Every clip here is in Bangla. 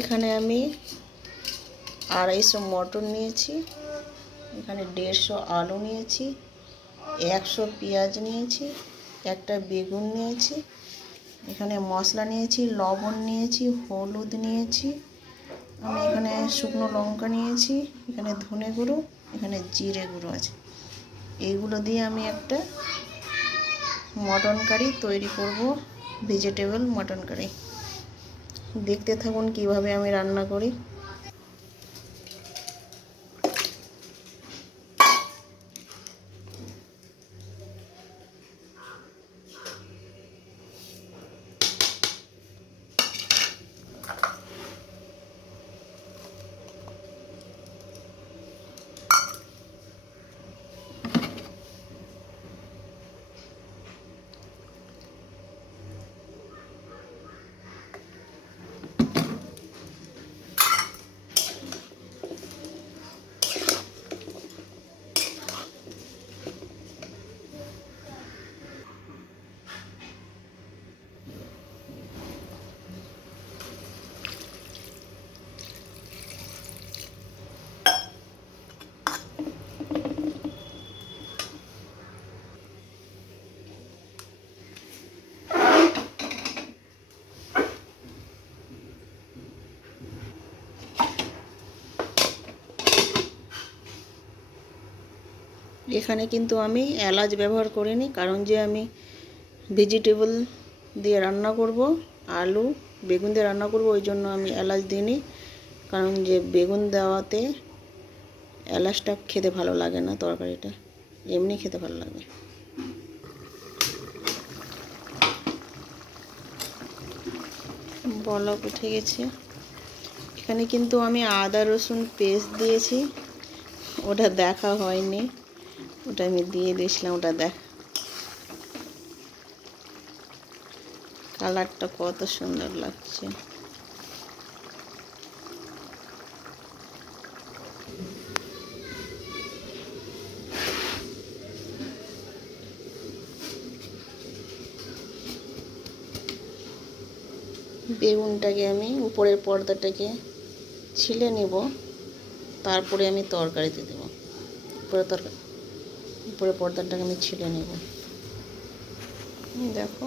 এখানে আমি আড়াইশো মটর নিয়েছি, এখানে দেড়শো আলু নিয়েছি, একশো পেঁয়াজ নিয়েছি, একটা বেগুন নিয়েছি, এখানে মশলা নিয়েছি, লবণ নিয়েছি, হলুদ নিয়েছি, আমি এখানে শুকনো লঙ্কা নিয়েছি, এখানে ধনে গুঁড়ো, এখানে জিরে গুঁড়ো আছে। এইগুলো দিয়ে আমি একটা মটন কারি তৈরি করব ভেজিটেবল মটন কারি। দেখতে থাকুন কীভাবে আমি রান্না করি। এখানে কিন্তু আমি এলাচ ব্যবহার করিনি, কারণ যে আমি ভেজিটেবল দিয়ে রান্না করব, আলু, বেগুন দিয়ে রান্না করব, ওই জন্য আমি এলাচ দিইনি, কারণ যে বেগুন দেওয়াতে এলাচটা খেতে ভালো লাগে না তরকারিটা, এমনি খেতে ভালো লাগে। বলক উঠে গেছে। এখানে কিন্তু আমি আদা রসুন পেস্ট দিয়েছি, ওটা দেখা হয়নি। ওটা আমি দিয়ে দিয়েছিলাম, ওটা দেখ। কালারটা কত সুন্দর লাগছে। বেগুনটাকে আমি উপরের পর্দাটাকে ছিলে নেব, তারপরে আমি তরকারিতে দেবো। উপরে তরকারি উপরে পর্দাটাকে আমি ছিলে নেব। দেখো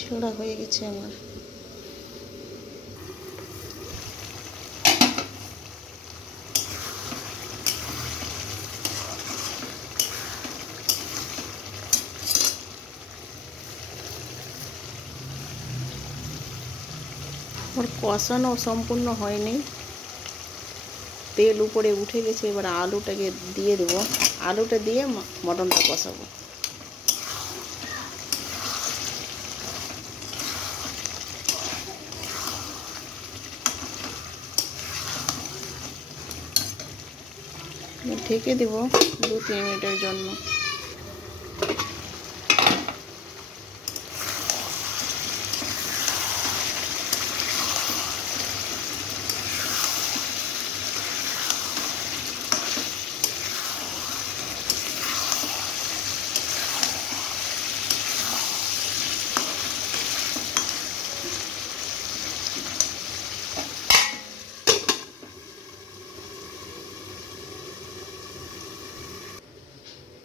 ছোড়া হয়ে গেছে আমার। ওর কষানো সম্পূর্ণ হয়নি। তেল উপরে উঠে গেছে, এবার আলুটাকে দিয়ে দেবো। আলুটা দিয়ে মটনটা কষাবো। ঢেকে দেবো দু তিন মিনিটের জন্য।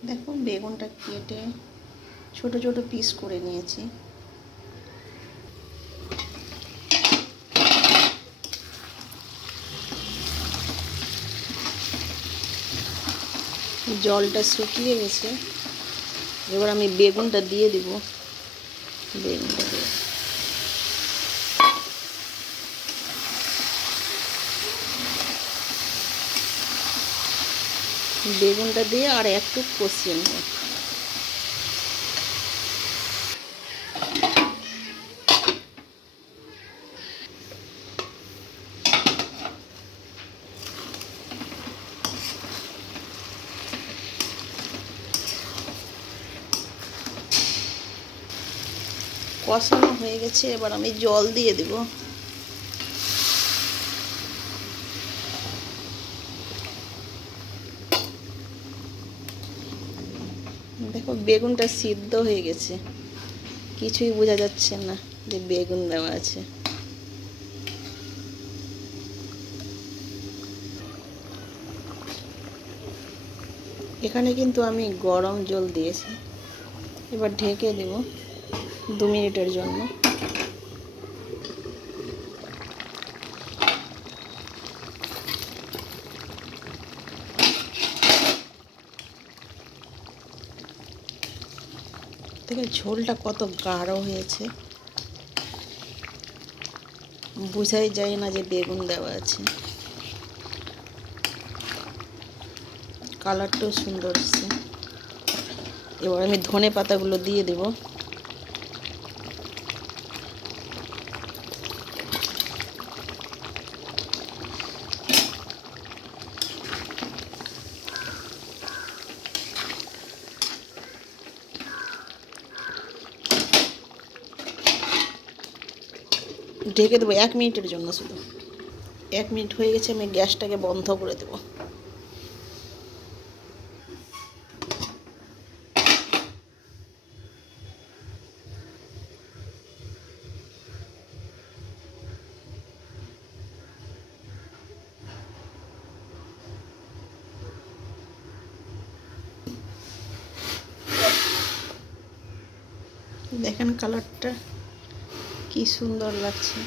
দেখো বেগুনটা কেটে ছোট ছোট পিস করে নিয়েছি। জলটা শুকিয়ে গেছে। এবার আমি বেগুনটা দিয়ে দিব। বেগুনটা দিয়ে বেগুনটা দিয়ে আর একটু কষিয়ে নেব। কষানো হয়ে গেছে এবার আমি জল দিয়ে দেবো। দেখো, বেগুনটা সিদ্ধ হয়ে গেছে। কিছুই বোঝা যাচ্ছে না যে বেগুন দেওয়া আছে। এখানে কিন্তু আমি গরম জল দিয়েছি। এবার ঢেকে দেব দু মিনিটের জন্য। থেকে ঝোলটা কত গাঢ় হয়েছে। বোঝাই যায় না যে বেগুন দেওয়া আছে। কালারটাও সুন্দর এবার আমি ধনে পাতাগুলো দিয়ে দেব। ঢেকে দেবো এক মিনিটের জন্য শুধু। এক মিনিট হয়ে গেছে, আমি গ্যাসটাকে বন্ধ করে দেবো। দেখেন কালারটা কি সুন্দর লাগছে।